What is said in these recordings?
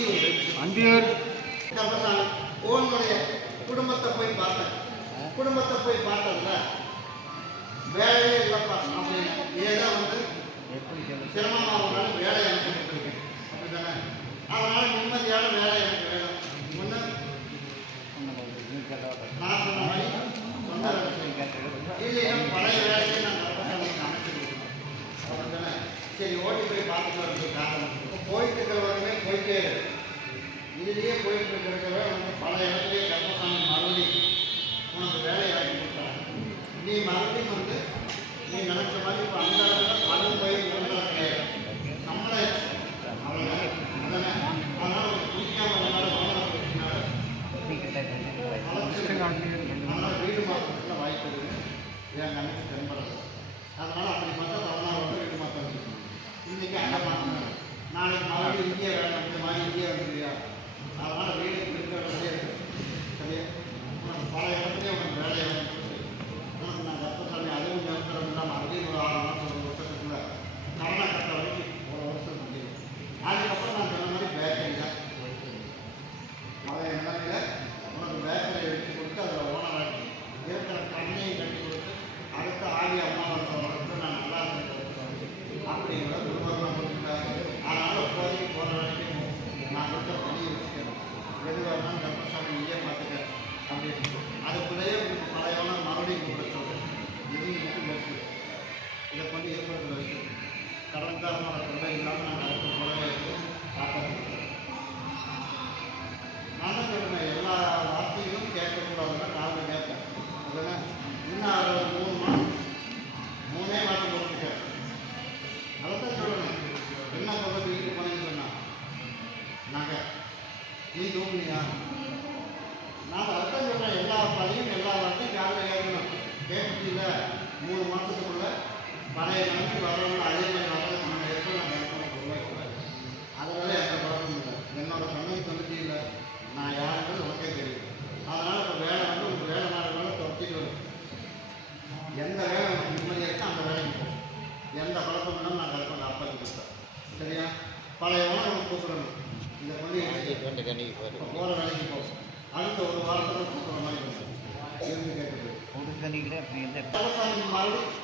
அந்தியூர். அந்தியூர் கர்மசாமி உன்னுடைய குடும்பத்தை போய் பார்த்தேன். குடும்பத்தை போய் பார்த்ததுல வேலையே இல்லைப்பா. அப்படின்னு ஏதோ வந்து சிரமமாக இருந்தாலும் வேலை எனக்கு கொடுத்துருக்கேன் அப்படிதானே அதனால நிம்மதியான வேலை எனக்கு வேணும். ஒன்று நான் சொன்ன மாதிரி சொந்த இல்லைன்னா பழைய வேலையை நான் கர்மசாமிக்கு அமைச்சு கொடுக்கணும் அப்படிதானே சரி ஓடி போய் பார்த்துட்டு வரது காரணம். போயிட்டு இருக்கிறவருமே போயிட்டே இரு. போயிட்டு இருக்கிறவங்க வந்து பல இடத்துலயே கர்மசாமி மறுபடியும் உனக்கு வேலையை வாங்கி கொடுத்தாங்க நீ மறுபடியும் வந்து நீ நினைச்ச மாதிரி இப்போ அந்த இடத்துல பணம் போய் நிரந்தரம் கிடையாது. சம்பளம் அவ்வளோதான் அதானே? அதனால வீடு மாற்றத்துல வாய்ப்பு இருக்குது என் கணக்கு தென்படுறது அதனால் அப்படி பார்த்தா பதினாறு வருடம் வீடு மாற்றம் இன்றைக்கி இன்னைக்கு அங்கே நாளைக்கு மறுபடியும் இந்தியா வேண்டாம் இந்த மாதிரி இந்தியா வந்துருக்கியா? அதனால வீடு இருக்கிற வேலையே இருக்கு சரியா பல இடத்துலயே உனக்கு வேலையை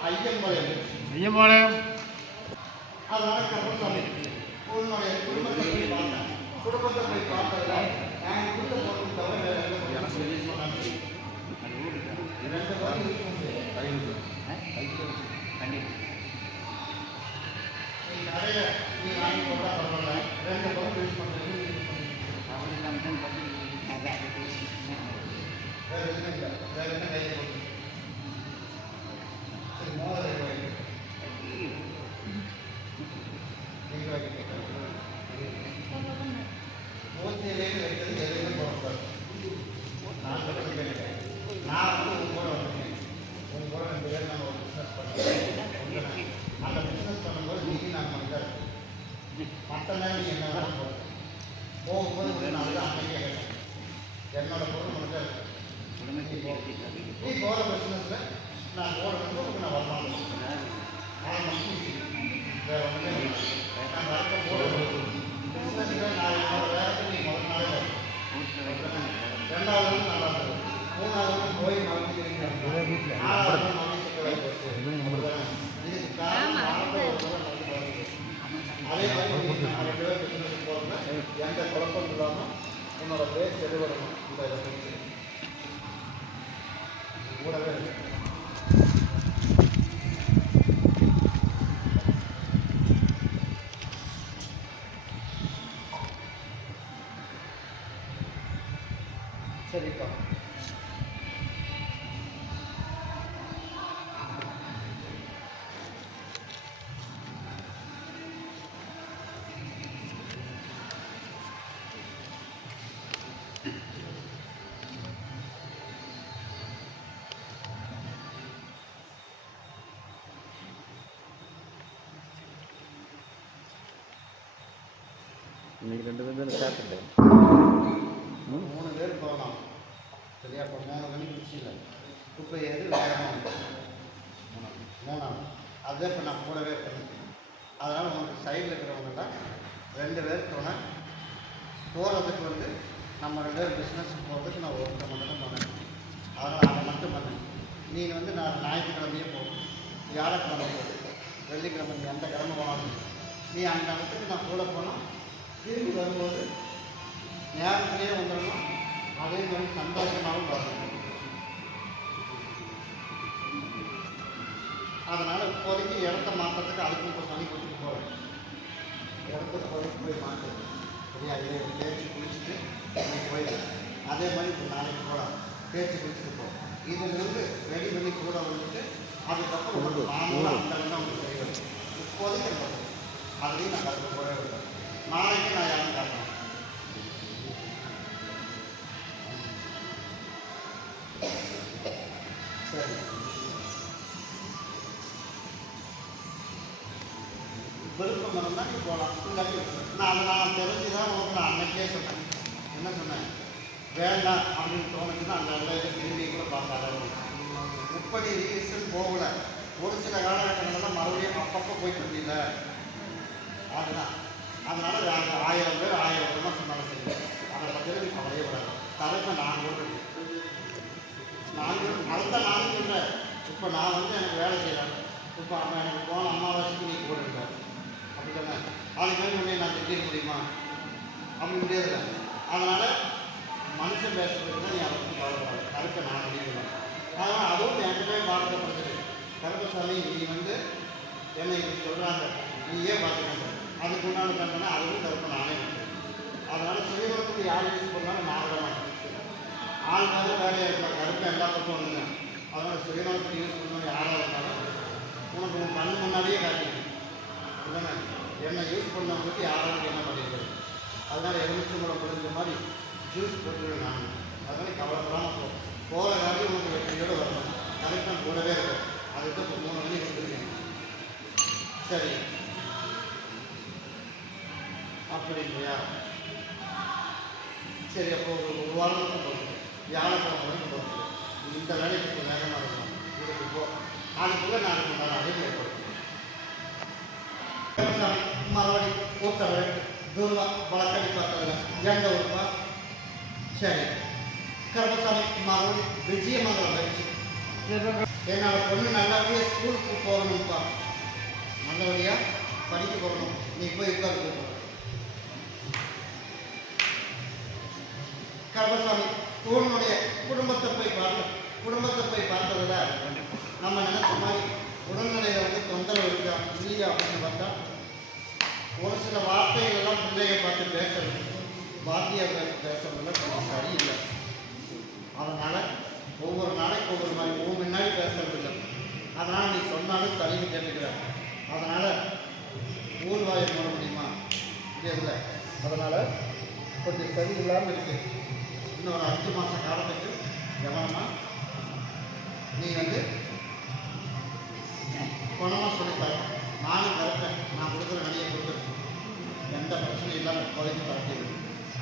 அடுத்த நாலாவது வந்து மன்னிச்சுக்க வேண்டிய போச்சு. இதுக்கு காரணம் வாரத்தை ஒரு முறை வந்து வருது. அதே மாதிரி நீ நான் ரெண்டு பேரும் பிஸ்னஸ் போகிறதுல எந்த குழப்பம் இல்லாமல் உன்னோட பேஸ் எடுபடணும் இந்த இதை ரெண்டு பேரும் தானே மூணு பேர் போகலாம். சரியா இப்போ மூணு மணி குச்சியில் இப்போ எது மூணாம் மூணாவது அதுதான் இப்போ நான் கூடவே பண்ணிக்கிறேன் அதனால் உங்களுக்கு சைடில் இருக்கிறவங்க தான் ரெண்டு பேர் துணை போகிறதுக்கு வந்து நம்ம ரெண்டு பேர் பிஸ்னஸ் போகிறதுக்கு நான் ஒருத்தர் மட்டும் தான் பண்ணேன் அதனால் அதை மட்டும் பண்ணேன். நீங்கள் வந்து நான் ஞாயிற்றுக்கிழமையே போகணும். வியாழக்கிழமை போ வெள்ளிக்கிழமை நீ எந்த கிழமை போனாலும் நீ அந்த இடத்துக்கு நான் கூட போனால் திரும்பி வரும்போது நேரத்திலேயே வந்துடணும். அதே மாதிரி சந்தோஷமாகவும் வரணும். அதனால் இப்போதைக்கு இடத்த மாற்றத்துக்கு அதுக்கு இப்போ தனி கொடுத்துட்டு போகிறேன் இடத்த இப்போதைக்கு போய் மாற்று சரியா? இதை தேய்ச்சி குளிச்சுட்டு நீ போயிடு அதே மாதிரி இப்போ நாளைக்கு போகலாம் தேய்ச்சி குளிச்சுட்டு போ இதிலிருந்து ரெடி பண்ணி கூட வந்துட்டு அதுக்கப்புறம் ஒரு மாமூலம் அந்த உங்களுக்கு வரும். இப்போதைக்கு. அதுலேயும் நான் கருத்து இல்லை. நாளைக்கு நான் யாரும் காட்டுறேன் சரி. விருப்பம் இருந்தால் நீ போகலாம் நான் அதை நான் தெரிஞ்சு தான் உங்களுக்கு நான் அன்னைக்கே சொன்னேன். என்ன சொன்னேன்? வேண்டாம் அப்படின்னு தோணுச்சுன்னா அந்த இடத்துல திரும்பி கூட பார்க்காத முப்பது ரீசன் போகல. ஒரு சில காலகட்டங்கள்லாம் மறுபடியும் அப்பப்போ போயிட்டு இருந்தீங்க. அதுதான். அதனால அந்த ஆயிரம் பேர் ஆயிரம் பேர் தான் சொன்னாலும் சரி. அதை பற்றி நீ கவலையே விடாது தரப்ப நான் கூட நான் அடுத்த நானும் சொல்கிறேன் இப்போ நான் வந்து எனக்கு வேலை செய்கிறேன் இப்போ அம்மா எனக்கு போன அம்மாவாசைக்கு நீ கூட அப்படி தானே அதுக்கு மேலே உடனே நான் திட்ட முடியுமா? அப்படி முடியாதுல்ல அதனால் மனுஷன் பேசுறதுக்கு தான் நீ அதை பற்றி கவலைப்படாது. கருத்தை நான் முடிக்கிறேன் அதனால் அதுவும் என்கிட்டே பாதிக்கப்படுது கருப்பசாமி நீ வந்து என்னை இப்படி சொல்கிறாங்க நீயே பார்த்துக்கணும் அதுக்கு உண்டான தண்டனை அதுவும் கருப்பை நானே அதனால் சுயபலத்துக்கு யார் யூஸ் பண்ணாலும் நான் விட மாட்டேன் ஆள் மாதிரி வேலையாக இருக்கலாம் கருப்பு எல்லா பக்கம் இருந்தேன் அதனால் சுயநலத்துக்கு யூஸ் பண்ணணும் யாராக இருந்தாலும் உனக்கு உன் கண் முன்னாடியே காட்டிக்கணும் இல்லைண்ணே என்னை யூஸ் பண்ணவங்களுக்கு யாராவது என்ன பண்ணியிருக்கிறது அதனால் எலுமிச்சம்பழம் புரிஞ்ச மாதிரி ஜூஸ் போட்டுருவேன் நான். அதனால் கவலைப்படாமல் போ. போகிற காரியம் உனக்கு வெற்றியோடு வரணும். கரெக்டாக கூடவே இருக்கும் அதுக்கு இப்போ மூணு மணிக்கு வந்துருக்கேன் சரி. அப்படி சரி அப்போ ஒரு ஒரு வாரம் வாரத்துக்கு போகுது வியாழக்கிழமை வரைக்கும் போகுது இந்த வேலைக்கு இப்போ வேகமாக இருக்கும் இதுக்கு போ. அதுக்குள்ளே நாளைக்கு உண்டான அறிவு ஏற்படுத்தும் மறுபடி ஊத்தவரை தூர்வா வழக்கடி பார்த்தவர் எந்த ஊருப்பா? சரி. கருப்பசாமி மறுபடி விஜயமங்கலம் வச்சு என்னோட பொண்ணு நல்லபடியாக ஸ்கூலுக்கு போகணும்ப்பா. நல்லபடியாக படிக்க போகணும். நீ போய் உட்காந்து போகணும் கருப்பசாமி உன்னுடைய குடும்பத்தை போய் பார்த்த குடும்பத்தை போய் பார்த்ததில் நம்ம நினைச்ச மாதிரி உடல்நிலையை வந்து தொந்தரவு இருக்கா இல்லையா அப்படின்னு பார்த்தா ஒரு சில வார்த்தைகள் எல்லாம் பார்த்து பேசுறது வாத்தியார் பேச பேசுறதுல கொஞ்சம் சரியில்லை. அதனால ஒவ்வொரு நாளைக்கு ஒவ்வொரு மாதிரி உன் முன்னாடி பேசுறது இல்லை. அதனால் நீ சொன்னாலும் தலைவி கேட்டுக்கிற. அதனால் ஊர்வாயம் பண்ண முடியுமா? இல்லை. அதனால் கொஞ்சம் சரியில்லாமல் இருக்குது இன்னொரு ஒரு அஞ்சு மாத காலத்துக்கு கவனமாக நீ வந்து குணமாக சொல்லித்தர நானும் கரெக்டேன் நான் கொடுக்குற நடிகை கொடுத்துருக்கேன் எந்த பிரச்சனையும் இல்லாமல் குறைந்து தரட்டிடு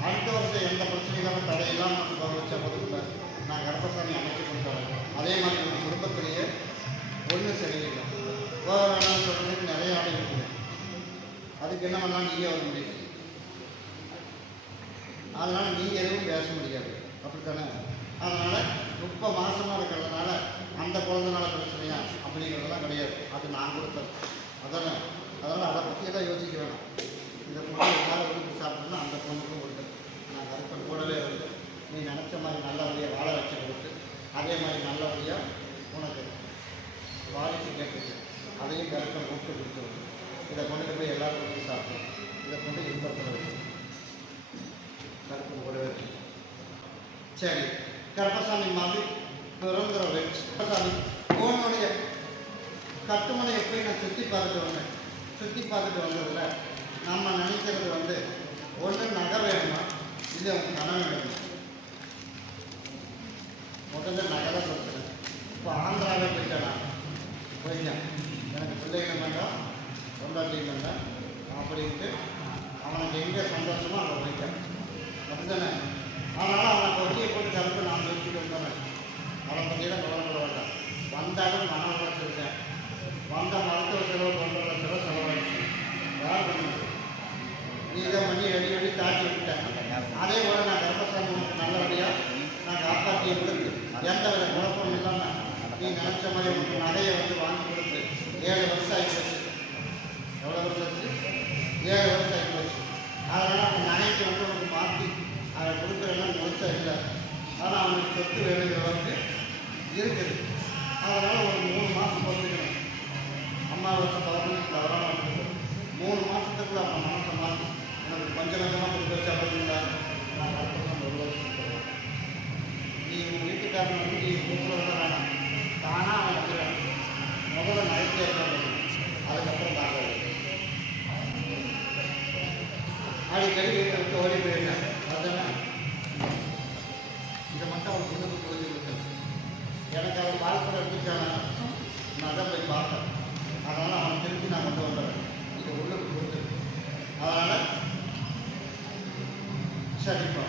அடுத்த வருஷம் எந்த பிரச்சனையும் இல்லாமல் தடை இல்லாமல் நமக்கு கவனிச்சா போதுக்குள்ள நான் கர்ப்பசாமி அமைச்சு கொடுத்தாரு அதே மாதிரி நம்ம குடும்பத்திலேயே ஒன்றும் சரியில்லை. போக வேணாம்னு சொல்கிறதுக்கு நிறைய ஆடை இருக்குது. அதுக்கு என்ன பண்ணலாம் நீயே வர முடியும்? அதனால் நீ எதுவும் பேச முடியும் அப்படித்தானே அதனால் ரொம்ப மாசமாக இருக்கிறதுனால அந்த குழந்தைனால பிரச்சனையா அப்படிங்கிறதெல்லாம் கிடையாது. அது நான் கொடுத்தது. அதானே? அதனால் அதை பற்றியெல்லாம் யோசிக்க வேணும். இந்த பொண்ணு எல்லாரும் விரும்பி சாப்பிட்டோம்னா அந்த பொண்ணுக்கும் கொடுத்தேன் நான் கருப்பன் கூடவே இருந்து நீ நினச்ச மாதிரி நல்லபடியாக வாழ வச்சு கொடுத்து அதே மாதிரி நல்லபடியாக உனக்கு வாரிசு கேட்டுட்டு அதையும் கருப்பன் கூப்பிட்டு கொடுத்துருவோம் இதை கொண்டுட்டு போய் எல்லாரும் கொடுத்து சாப்பிட்டோம் இதை கொண்டு இன்பத்தில் வச்சு கருப்பு கூடவே இருக்கு. சரி கருப்பசாமி மாதிரி பிறந்துற கருப்பசாமி உன்னுடைய கட்டுமனையை போய் நான் சுற்றி பார்த்துட்டு வந்தேன் சுற்றி பார்த்துட்டு வந்ததில் நம்ம நினைக்கிறது வந்து ஒன்று நகை வேணுமா இல்லை அவங்க கனவு வேணுமா முதல்ல நகை தான் இப்போ ஆந்திராவே போயிட்டேன் நான் போயிட்டேன் எனக்கு பிள்ளைங்க வேண்டாம் பொண்டாட்டியும் வேண்டாம் அப்படின்ட்டு அவனுக்கு எங்கே சந்தோஷமோ அங்கே போயிட்டேன் Second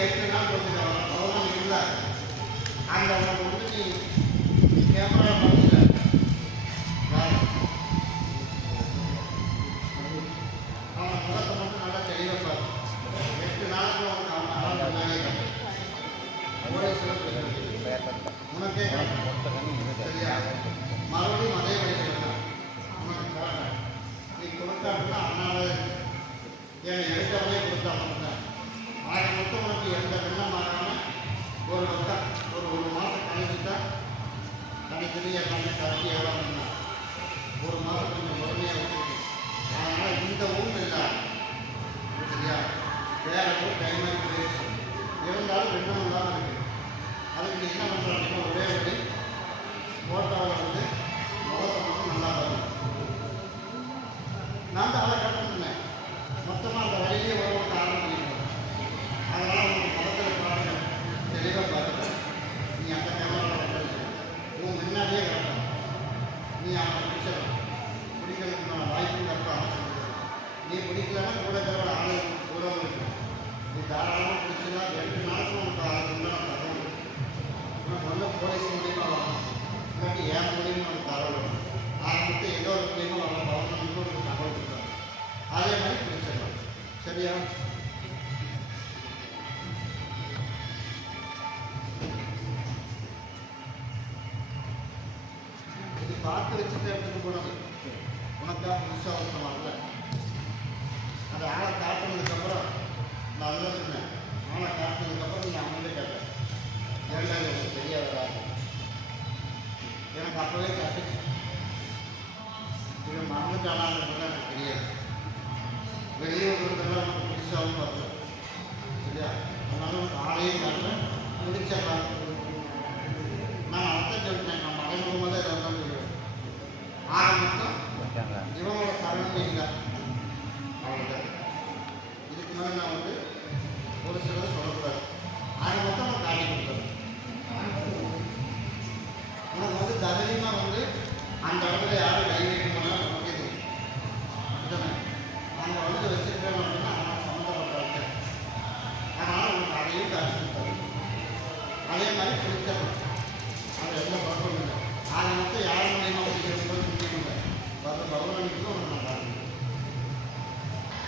எட்டு நாள் கொடுத்துருக்காங்க பௌர்ணமி இருந்தார் அந்த உணவு அந்த துணியை பண்ணி? கட்டி ஒரு மாதத்துக்கு கொஞ்சம் பொறுமையாக வச்சுக்கணும். அதனால் இந்த ஊர் இல்லாத சரியா? வேற ஊர் டைமாக இருந்தாலும் ரெண்டு மூணு தான் இருக்குது அதுக்கு என்ன பண்ணுறாங்கன்னா ஒரே வழி ஃபோட்டோவில் வந்து முகத்தை மட்டும் நல்லா தான் நான் தான் அதை கட்டணும் மொத்தமாக அந்த வழியே வருவோம். కూడా కూడా ఆలయం దూరం ఈ దారాలు కూర్చున్నా రెండు నాలుగు ఒక ఆరు ఉన్న పోలీస్ మనకి ఏ మూలింగ్ మన దారాలు ఆ ముట్ట ఏదో ఒక వాళ్ళ భవనంలో తగ్గొడుతుంటారు అదే మరి కూర్చున్నాం సరియా জানা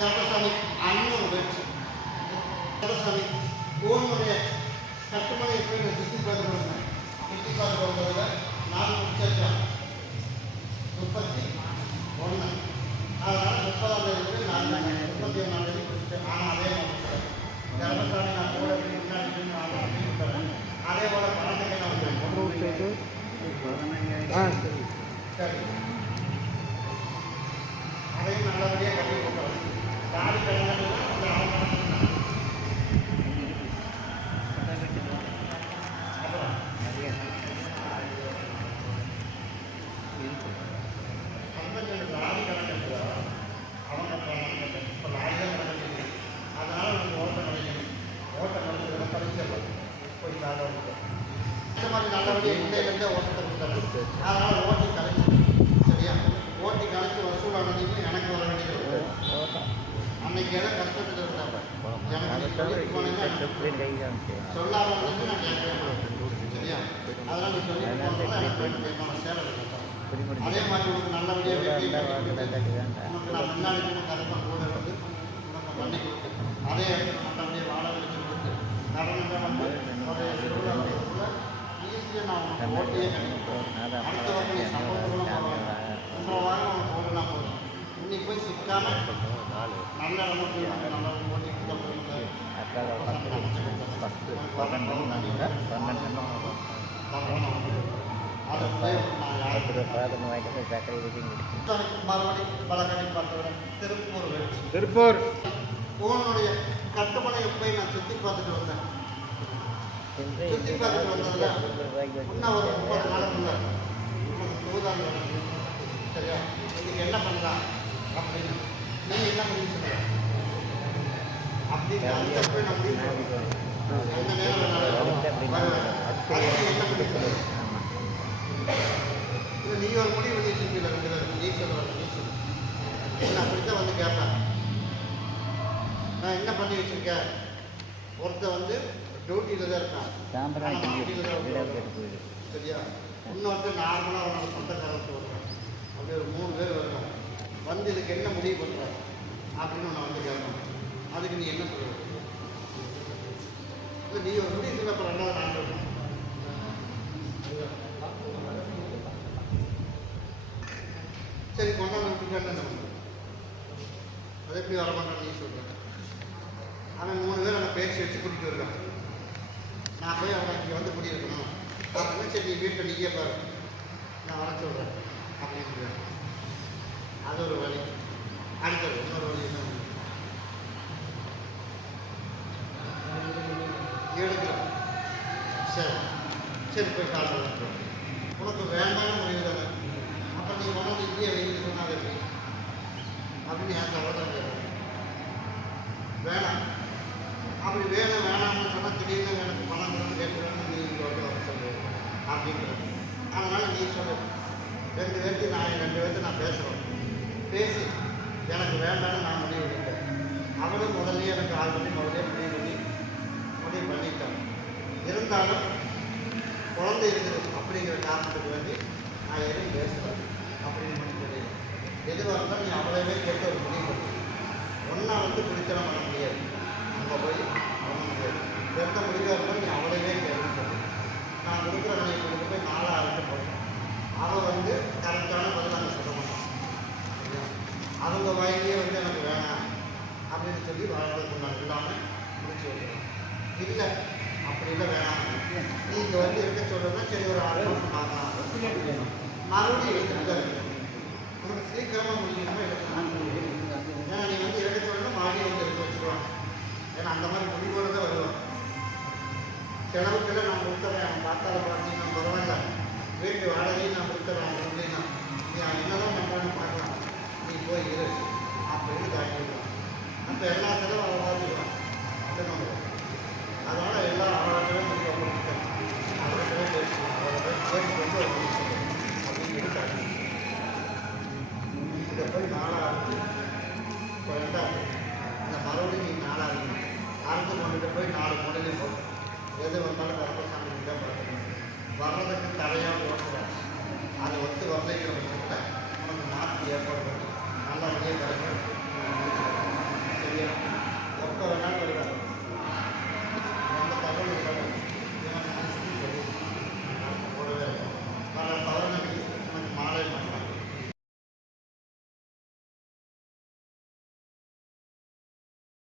கரபசாமி அண்ணன் வெற்றி கரபசாமி ஓனுடைய கட்டுமனை எப்படி நான் சுற்றி பார்க்குறோம் சுற்றி பார்க்குறவங்கள நாலு முடிச்சிருக்கேன் முப்பத்தி ஒன்று அதனால் முப்பதாம் தேதி நாலு முப்பத்தி ஒன்றாம் தேதி கொடுத்து ஆனால் அதே மாதிரி கரபசாமி நான் போட முன்னாடி அதே போல் ஆ சரி. சரி அதையும் நல்லபடியாக கட்டி கொடுக்கலாம் தாலி கல்யாணம் அன்னைக்கு எதை கஷ்டத்தில் இருந்தாங்க சொல்லாம நான் கேட்கவே மாட்டேன். சரியா? அதனால் நீ கட்டேன் அதே மாதிரி உனக்கு நல்லபடியாக உனக்கு நான் முன்னாடி கூட கருப்பம் கூட வந்து உனக்கு பண்ணி கொடுத்து அதே இடத்துல நல்லபடியாக வாழ வச்சு கொடுத்து கடனில் வந்து ஒரு இருபதாயிரத்துக்குள்ள ஈஸியாக நான் உனக்கு ஓட்டியே கிடைக்கும் அடுத்த வாரம் நீ சம்பளத்துக்குள்ள போகலாம். ஒன்றரை வாரம் உனக்கு ஓடலாம் போதும். இன்னைக்கு போய் சிக்காம நான் யாருக்கு மறுபடி பலகடி பார்த்துக்கிறேன் திருப்பூர் உன்னுடைய கட்டுமனையை போய் நான் சுற்றி பார்த்துட்டு வந்தேன் சுற்றி பார்த்துட்டு வந்ததுல இன்னும் ஒரு முப்பது நாளுக்குள்ள சூதாங்க சரியா? இன்னைக்கு என்ன பண்ணலாம்? அப்படின்னு. என்ன பண்ணி சொல்ற அந்த போய் நான் முடிவு எந்த நேரம் அதுக்கு என்ன இல்லை நீ ஒரு முடிவு பண்ணி வச்சிருக்கீங்க ரெண்டு பேரும் நீ சொல்ற நீ சொல்லு நான் அப்படித்தான் வந்து கேட்பேன் நான் என்ன பண்ணி வச்சிருக்கேன் ஒருத்தன் வந்து டியூட்டியில் தான் இருக்கான் தான் சரியா? இன்னொருத்தர் நார்மலாக அவனோட சொந்தக்காரத்து வருவான் அப்படி ஒரு மூணு பேர் வருவாங்க வந்து இதுக்கு என்ன முடிவு பண்ணுற அப்படின்னு நான் வந்து கேட்பேன் அதுக்கு நீ என்ன சொல்ற இல்லை நீ ஒரு முடிவு சொல்ல அப்புறம் ரெண்டாவது நான் சரி கொண்டாந்து விட்டுருக்கேன்னு என்ன பண்ணுறது அது எப்படி வர மாட்டேன்னு நீ சொல்கிறேன் ஆனால் மூணு பேர் நான் பேசி வச்சு கூட்டிட்டு வருவேன். நான் போய் அவனை இங்கே வந்து குடியிருக்கணும் அப்படின்னு சரி நீ வீட்டில் நீயே பாரு. நான் வர சொல்கிறேன் அப்படின்னு அது ஒரு வழி. அடுத்தது இன்னொரு வழி என்ன? எடுக்கிறேன் சரி. சரி போய் கால் உனக்கு வேண்டாம்னு முடிவு தானே. அப்போ நீ உனக்கு இங்கேயே வெயில் சொன்னால் எப்படி அப்படின்னு என் சகோதரன் கேட்குறேன் வேணாம் அப்படி வேணும் வேணாம்னு சொன்னால் திடீர்னு எனக்கு பணம் வேணும் கேட்குறேன்னு நீ இங்கே வந்து வர சொல்லுவேன் அப்படிங்கிறது அதனால் நீ சொல்லு ரெண்டு பேர்த்து நான் ரெண்டு பேர்த்து நான் பேசுகிறோம் பேசி எனக்கு வேண்டாம்னு நான் முடிவு எடுத்தேன் அவளும் முதல்ல எனக்கு ஆல்ரெடி முதல்ல முடிவு பண்ணி முடிவு பண்ணிட்டான் இருந்தாலும் குழந்தை இருக்குது அப்படிங்கிற காரணத்துக்கு வேண்டி நான் எதுவும் பேசுகிறேன் அப்படின்னு மட்டும் எதுவாக இருந்தாலும் நீ அவ்வளோவே கேட்டு ஒரு முடிவு பண்ணு. ஒன்றா வந்து பிடித்தலாம் பண்ண முடியாது. அங்கே போய் பண்ண முடியாது. எந்த முடிவாக இருந்தாலும் நீ அவ்வளோவே கேட்டுன்னு சொல்லு. நான் கொடுக்குற நீ கொண்டு போய் நாலாயிரத்து போட்டேன் அவன் வந்து கரெக்டான பதில் நாங்கள் சொல்ல மாட்டோம் அவங்க வாயிலே வந்து எனக்கு வேணாம் அப்படின்னு சொல்லி வாழ்க்கை நான் இல்லாமல் முடிச்சு வைக்கிறேன் இல்லை. அப்படி இல்லை வேணாம். நீ இங்கே வந்து இருக்க சொல்கிறேன்னா சரி ஒரு ஆறு மாதம் பார்க்கலாம். மறுபடியும் எடுத்துட்டு தான் உனக்கு சீக்கிரமாக முடியணுமா ஏன்னா நீ வந்து இருக்க சொல்லணும் மறுபடியும் வந்து எடுக்க வச்சுருவான் ஏன்னா அந்த மாதிரி முடிவோடு தான் வருவான். செலவுக்கெல்லாம் நான் கொடுத்துறேன். அவன் பார்த்தால பார்த்தீங்கன்னா பரவாயில்ல. வீட்டு வாடகையும் நான் கொடுத்துறேன். அப்படின்னா நீ என்னதான் பண்ணுறான்னு பார்க்கலாம். நீ போய் இரு. அப்படின்னு தாக்கிடுவான் அப்போ எல்லா செலவும் அவன்